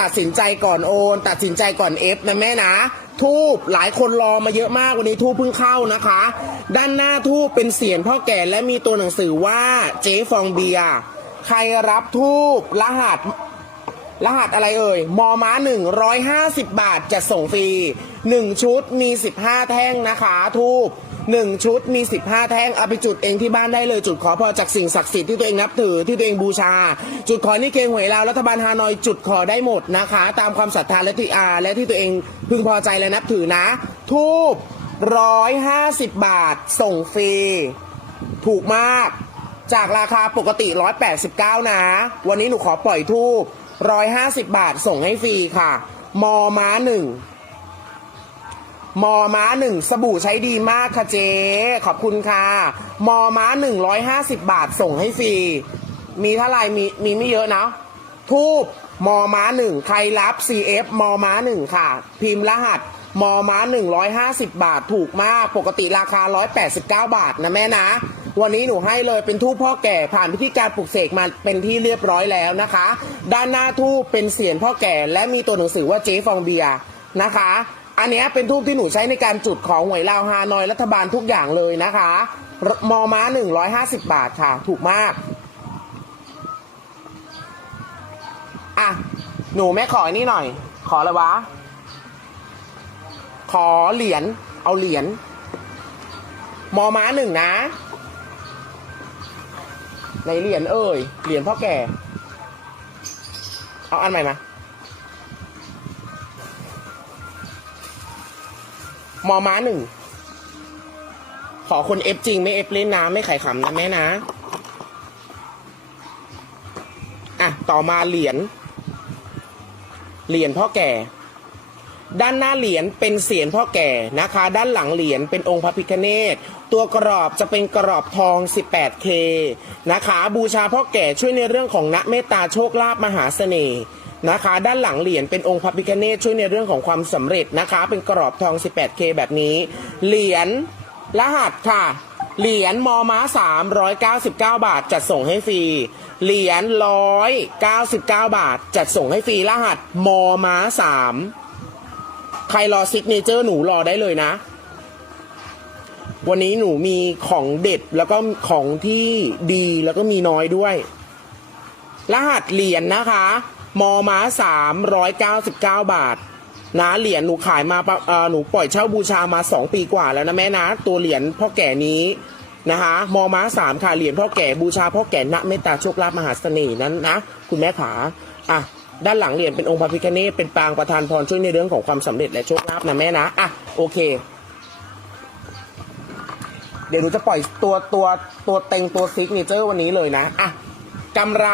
ตัดสินใจก่อนโอน ตัดสินใจก่อนเอฟนะแม่นะ ทูบหลายคนรอมาเยอะมากวันนี้ทูบเพิ่งเข้านะคะ ด้านหน้าทูบเป็นเสียงพ่อแก่และมีตัวหนังสือว่าเจ๊ฟองเบียร์ใครรับทูบรหัส รหัสอะไรเอ่ย มอม้าหนึ่งร้อยห้าสิบบาทจะส่งฟรีหนึ่งชุดมีสิบห้าแท่งนะคะทูบหนึ่งชุดมีสิบห้าแท่งเอาไปจุดเองที่บ้านได้เลย จุดขอพรจากสิ่งศักดิ์สิทธิ์ที่ตัวเองนับถือที่ตัวเองบูชา จุดขอนี่เกงหวยลาวรัฐบาลฮานอยจุดขอได้หมดนะคะ ตามความศรัทธาและที่อาและที่ตัวเองพึงพอใจและนับถือนะ ทูบร้อยห้าสิบบาทส่งฟรี ถูกมาก จากราคาปกติ 189 นะ วันนี้หนูขอปล่อยทูบ 150 บาทส่งให้ฟรีค่ะ มอม้าหนึ่งมอม้าหนึ่งสบู่ใช้ดีมากค่ะเจ๊ขอบคุณค่ะ มอม้าหนึ่งร้อยห้าสิบบาทส่งให้ฟรี มีเท่าไหร่มีมีไม่เยอะนะทูบมอม้าหนึ่งใครรับ CF มอม้าหนึ่งค่ะ พิมพ์รหัส มอม้าหนึ่งร้อยห้าสิบบาทถูกมาก ปกติราคาร้อยแปดสิบเก้าบาทนะแม่นะ วันนี้หนูให้เลยเป็นทูบพ่อแก่ผ่านพิธีการปลุกเสกมาเป็นที่เรียบร้อยแล้วนะคะ ด้านหน้าทูบเป็นเสียงพ่อแก่ และมีตัวหนังสือว่าเจ๊ฟองเบียร์นะคะ อันนี้เป็นทูบที่หนูใช้ในการจุดของหวยลาวฮานอยรัฐบาลทุกอย่างเลยนะคะมอม้าหนึ่งร้อยห้าสิบบาทค่ะ ถูกมาก อะ หนูแม่ขออันนี้หน่อย ขออะไรวะ ขอเหรียญ เอาเหรียญ มอม้าหนึ่งนะ ในเหรียญเอ่ยเหรียญพ่อแก่ เอาอันใหม่มาหมอม้าหนึ่ง ขอคนเอฟจริง ไม่เอฟเล่นน้ำไม่ไข่ขำนะแม่นะ อะ ต่อมาเหรียญ เหรียญพ่อแก่ ด้านหน้าเหรียญเป็นเสียนพ่อแก่นะคะ ด้านหลังเหรียญเป็นองค์พระพิฆเนศตัวกรอบจะเป็นกรอบทอง 18K นะคะ บูชาพ่อแก่ช่วยในเรื่องของณเมตตาโชคลาภมหาเสน่ห์นะคะ ด้านหลังเหรียญเป็นองค์พระพิฆเนศช่วยในเรื่องของความสำเร็จนะคะ เป็นกรอบทอง 18K แบบนี้ เหรียญรหัสค่ะ เหรียญมอม้า399 บาทจัดส่งให้ฟรีเหรียญ199 บาท จัดส่งให้ฟรีรหัสมอม้า3 ใครรอซิกเนเจอร์หนูรอได้เลยนะ วันนี้หนูมีของเด็ดแล้วก็ของที่ดีแล้วก็มีน้อยด้วย รหัสเหรียญนะคะ มอม้าสามร้อยเก้าสิบเก้าบาท นะเหรียญหนูขายมาปหนูปล่อยเช่าบูชามาสองปีกว่าแล้วนะแม่นะ ตัวเหรียญพ่อแก่นี้นะคะมอม้าสามค่ะเหรียญพ่อแก่บูชาพ่อแก่ณเมตตาโชคลาภมหาเสน่ห์นั้นนะ คุณแม่ขาอะ ด้านหลังเหรียญเป็นองค์พระพิฆเนศเป็นปางประธานพรช่วยในเรื่องของความสำเร็จและโชคลาภนะแม่นะอะโอเค เดี๋ยวหนูจะปล่อยตัวตัวตัวเต็งตัวซิกเนเจอร์วันนี้เลยนะอะกำไร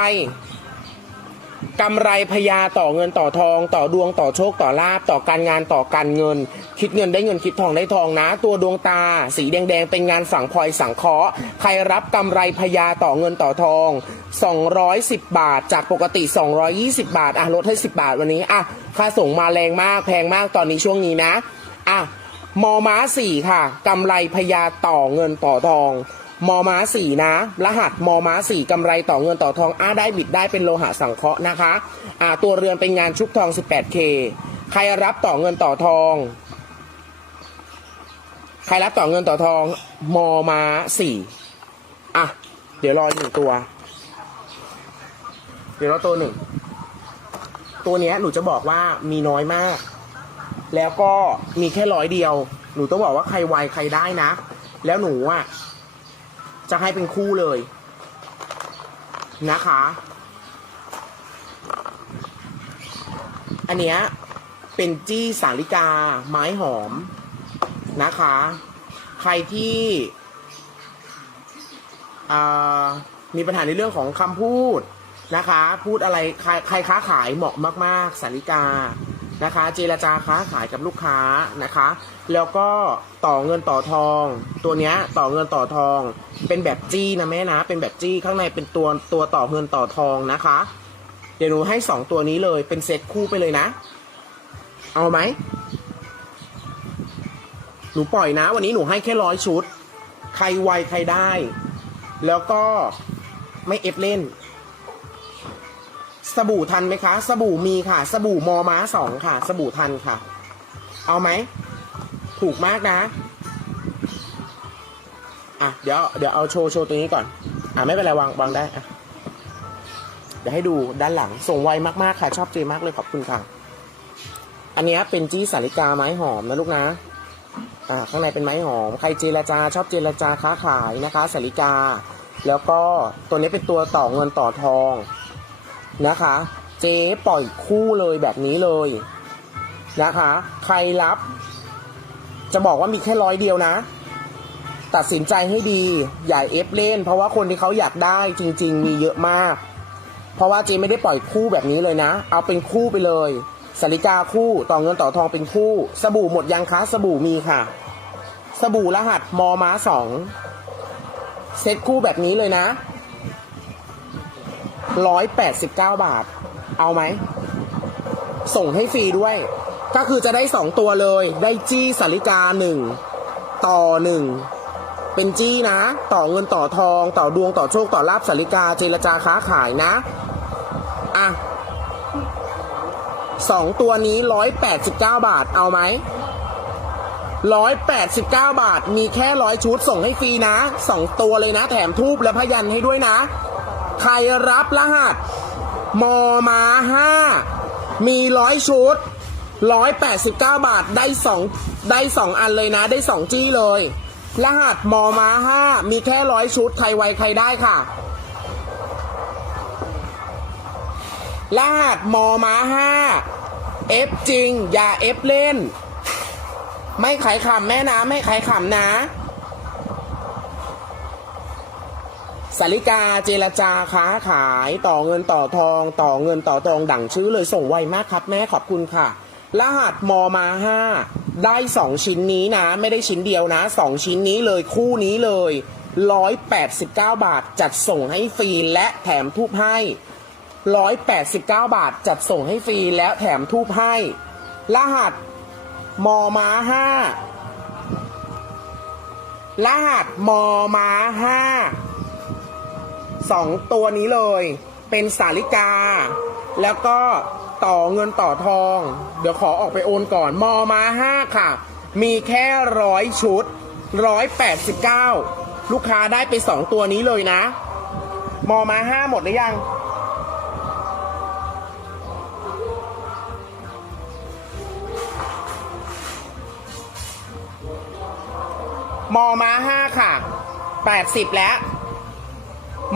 กำไรพยาต่อเงินต่อทอง ต่อดวงต่อโชคต่อลาบต่อการงานต่อการเงิน คิดเงินได้เงินคิดทองได้ทองนะ ตัวดวงตา สีแดงๆ เป็นงานฝังพลอยสังเคราะห์ใครรับกำไรพยาต่อเงินต่อทอง 210 บาท จากปกติ 220 บาทอะลดให้ 10 บาทวันนี้อะค่าส่งมาแรงมากแพงมากตอนนี้ช่วงนี้นะอะมอม้าสี่ค่ะกำไรพยาต่อเงินต่อทอง มอม้าสี่นะ รหัสมอม้าสี่กำไรต่อเงินต่อทองอ้าได้บิดได้เป็นโลหะสังเคราะห์นะคะอ่าตัวเรือนเป็นงานชุบทอง 18K ใครรับต่อเงินต่อทอง ใครรับต่อเงินต่อทอง มอม้าสี่อะ เดี๋ยวรอหนึ่งตัว เดี๋ยวรอตัวหนึ่ง ตัวเนี้ยหนูจะบอกว่ามีน้อยมาก แล้วก็มีแค่ร้อยเดียว หนูต้องบอกว่าใครไวใครได้นะ แล้วหนูอะ จะให้เป็นคู่เลย นะคะ อันเนี้ยเป็นจี้สาลิกา ไม้หอมนะคะ ใครที่มีปัญหาในเรื่องของคำพูดนะคะ พูดอะไรใครใครค้าขายเหมาะมาก ๆสาลิกา นะคะ เจรจาค้าขายกับลูกค้านะคะ แล้วก็ต่อเงินต่อทอง ตัวเนี้ยต่อเงินต่อทอง เป็นแบบจี้นะแม่นะ เป็นแบบจี้ข้างในเป็นตัวตัวต่อเงินต่อทองนะคะ เดี๋ยวหนูให้สองตัวนี้เลยเป็นเซตคู่ไปเลยนะ เอาไหมหนูปล่อยนะ วันนี้หนูให้แค่ร้อยชุด ใครไวใครได้ แล้วก็ไม่เอฟเล่น บู่ทันไหมคะ สบู่มีค่ะ สบู่มอม้าสองค่ะ สบู่ทันค่ะ เอาไหม ถูกมากนะ อะ เดี๋ยว เดี๋ยวเอาโชว์โชว์ตัวนี้ก่อน อะไม่เป็นไรวางวางได้อะเดี๋ยวให้ดูด้านหลัง ส่งไวมากๆค่ะ ชอบเจมากเลยขอบคุณค่ะ อันนี้เป็นจี้สาลิกาไม้หอมนะลูกนะ อ่า ข้างในเป็นไม้หอม ใครเจรจา ชอบเจรจาค้าขายนะคะสาลิกา แล้วก็ตัวนี้เป็นตัวต่อเงินต่อทอง นะคะ เจ๊ปล่อยคู่เลยแบบนี้เลยนะคะ ใครรับ จะบอกว่ามีแค่ร้อยเดียวนะ ตัดสินใจให้ดี อย่าเอฟเล่น เพราะว่าคนที่เขาอยากได้จริง ๆ มีเยอะมาก เพราะว่าเจไม่ได้ปล่อยคู่แบบนี้เลยนะ เอาเป็นคู่ไปเลยสาริกาคู่ต่อเงินต่อทองเป็นคู่ สบู่หมดยังคะสบู่มีค่ะ สบู่รหัสมอม้าสองเซ็ตคู่แบบนี้เลยนะ ร้อยแปดสิบเก้าบาท เอาไหม ส่งให้ฟรีด้วย ก็คือจะได้สองตัวเลย ได้จี้สาริกาหนึ่งต่อหนึ่งเป็นจี้นะ ต่อเงินต่อทอง ต่อดวงต่อโชค ต่อลาบสาริกา เจรจาค้าขายนะ อะสองตัวนี้ร้อยแปดสิบเก้าบาท เอาไหมร้อยแปดสิบเก้าบาท มีแค่ร้อยชุดส่งให้ฟรีนะสองตัวเลยนะ แถมทูบและพยันให้ด้วยนะ ใครรับรหัส มอมาห้ามีร้อยชุดร้อยแปดสิบเก้าบาทได้สองได้สองอันเลยนะ ได้สองจี้เลย รหัสมอมาห้ามีแค่ร้อยชุดใครไวใครได้ค่ะ รหัสมอมาห้าเอฟจริง อย่าเอฟเล่น ไม่ขายขำแม่นะ ไม่ขายขำนะ สาริกาเจรจาค้าขายต่อเงินต่อทองต่อเงินต่อทองดั่งชื่อเลยส่งไวมากครับแม่ขอบคุณค่ะ รหัสมอมาห้าได้สองชิ้นนี้นะ ไม่ได้ชิ้นเดียวนะสองชิ้นนี้เลยคู่นี้เลยร้อยแปดสิบเก้าบาทจัดส่งให้ฟรีและแถมทูบให้ร้อยแปดสิบเก้าบาทจัดส่งให้ฟรีแล้วแถมทูบให้ รหัสมอม้าห้ารหัสมอม้าห้า สองตัวนี้เลย เป็นสาลิกา แล้วก็ต่อเงินต่อทอง เดี๋ยวขอออกไปโอนก่อนมอม้าห้าค่ะ มีแค่ร้อยชุดร้อยแปดสิบเก้าลูกค้าได้ไปสองตัวนี้เลยนะ มอม้าห้าหมดหรือยังมอม้าห้าค่ะแปดสิบแล้ว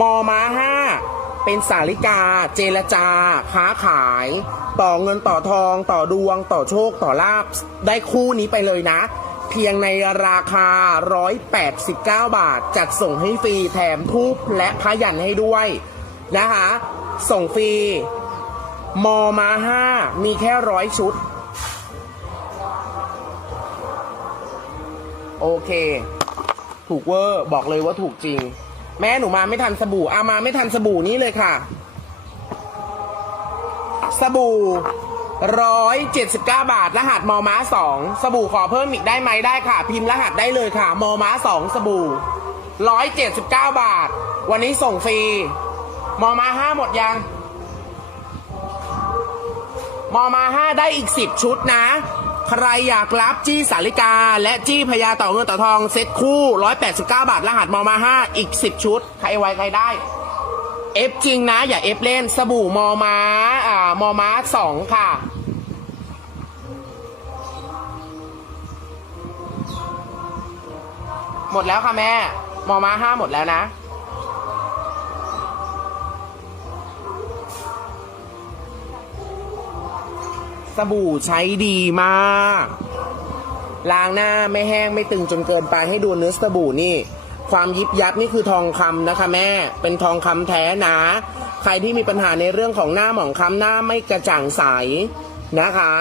มอม้าห้าเป็นสาลิกา เจรจา ค้าขาย ต่อเงินต่อทองต่อดวง ต่อโชคต่อลาบได้คู่นี้ไปเลยนะ เพียงในราคา 189 บาท จัดส่งให้ฟรีแถมทูบและพยันให้ด้วยนะคะ ส่งฟรี มอมาห้ามีแค่ร้อยชุด โอเค ถูกเวอร์ บอกเลยว่าถูกจริง แม่หนูมาไม่ทันสบู่อามาไม่ทันสบู่นี้เลยค่ะ สบู่ร้อยเจ็ดสิบเก้าบาท รหัสมอม้าสองสบู่ขอเพิ่มอีกได้ไหมได้ค่ะ พิมพ์รหัสได้เลยค่ะ มอม้าสองสบู่ร้อยเจ็ดสิบเก้าบาท วันนี้ส่งฟรี มอม้าห้าหมดยัง มอม้าห้าได้อีกสิบชุดนะ ใครอยากรับจี้สาลิกา และจี้พญาต่อเงินต่อทองเซ็ตคู่ 189 บาท รหัสมอมาห้าอีกสิบชุด ใครไวใครได้ เอฟจริงนะ อย่าเอฟเล่นสบู่มอมาอ่ามอมาสองค่ะ หมดแล้วค่ะแม่ มอมาห้าหมดแล้วนะ สบู่ใช้ดีมาก ล้างหน้าไม่แห้งไม่ตึงจนเกินไปให้ดูเนื้อสบู่นี่ ความยิบยับนี่คือทองคำนะคะแม่ เป็นทองคำแท้นะ ใครที่มีปัญหาในเรื่องของหน้าหมองคล้ำหน้าไม่กระจ่างใสนะคะ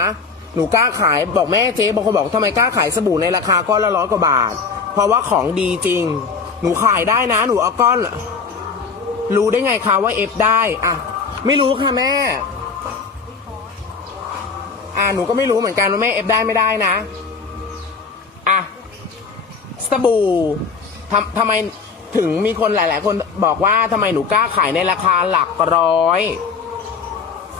หนูกล้าขายบอกแม่เจ๊บางคนบอกทำไมกล้าขายสบู่ในราคาก้อนละร้อยกว่าบาท เพราะว่าของดีจริง หนูขายได้นะ หนูเอาก้อน รู้ได้ไงคะว่าเอฟได้อะไม่รู้ค่ะแม่ อ่าหนูก็ไม่รู้เหมือนกันว่าแม่เอฟได้ไม่ได้นะ อะสบู่ทำทำไมถึงมีคนหลาย ๆ คนบอกว่าทำไมหนูกล้าขายในราคาหลักร้อย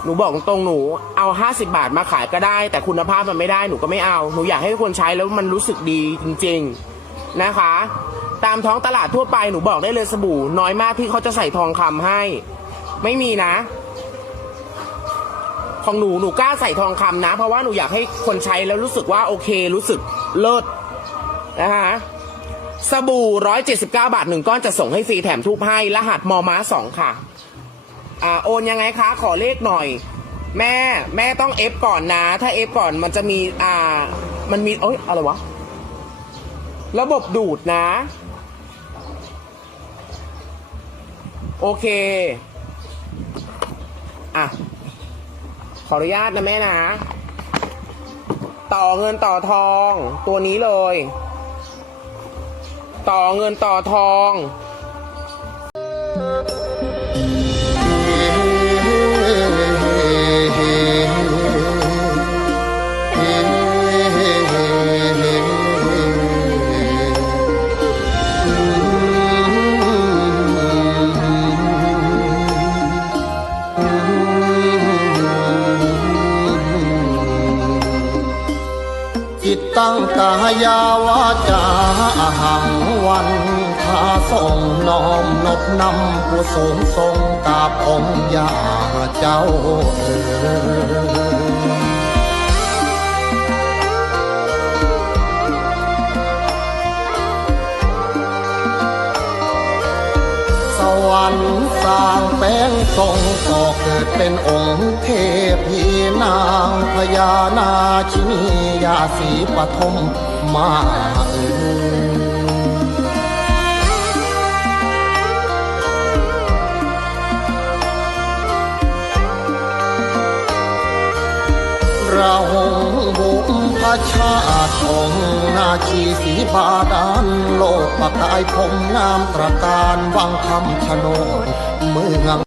หนูบอกตรงหนูเอา50บาทมาขายก็ได้ แต่คุณภาพมันไม่ได้หนูก็ไม่เอา หนูอยากให้คนใช้แล้วมันรู้สึกดีจริง ๆ นะคะ ตามท้องตลาดทั่วไปหนูบอกได้เลยสบู่น้อยมากที่เขาจะใส่ทองคำให้ ไม่มีนะ ของหนูหนูกล้าใส่ทองคำนะ เพราะว่าหนูอยากให้คนใช้แล้วรู้สึกว่าโอเครู้สึกเลิศนะคะสบู่ 179 บาทหนึ่งก้อนจะส่งให้ฟรีแถมทูบให้ รหัสมอม้าสองค่ะ อ่าโอนยังไงคะ ขอเลขหน่อย แม่แม่ต้องเอฟก่อนนะ ถ้าเอฟก่อนมันจะมีอ่า มันมีเอ้ยอะไรวะ ระบบดูดนะ โอเค อะ ขออนุญาตนะแม่นะ ต่อเงินต่อทองตัวนี้เลย ต่อเงินต่อทอง กายาวาจาหังวันทาส่งน้อมนบนำผู้สูงทรงกราบองค์ยาเจ้าเอ๋สวรรค์ สร้างแป้งทรงก่อเกิดเป็นองค์เทพีนางพญานาชินียาสีปฐมมาเอ่ยเราบุพชาติองนาชีสีบาดาลโลกประกายผมงามตระการวังคำชะโนด มือง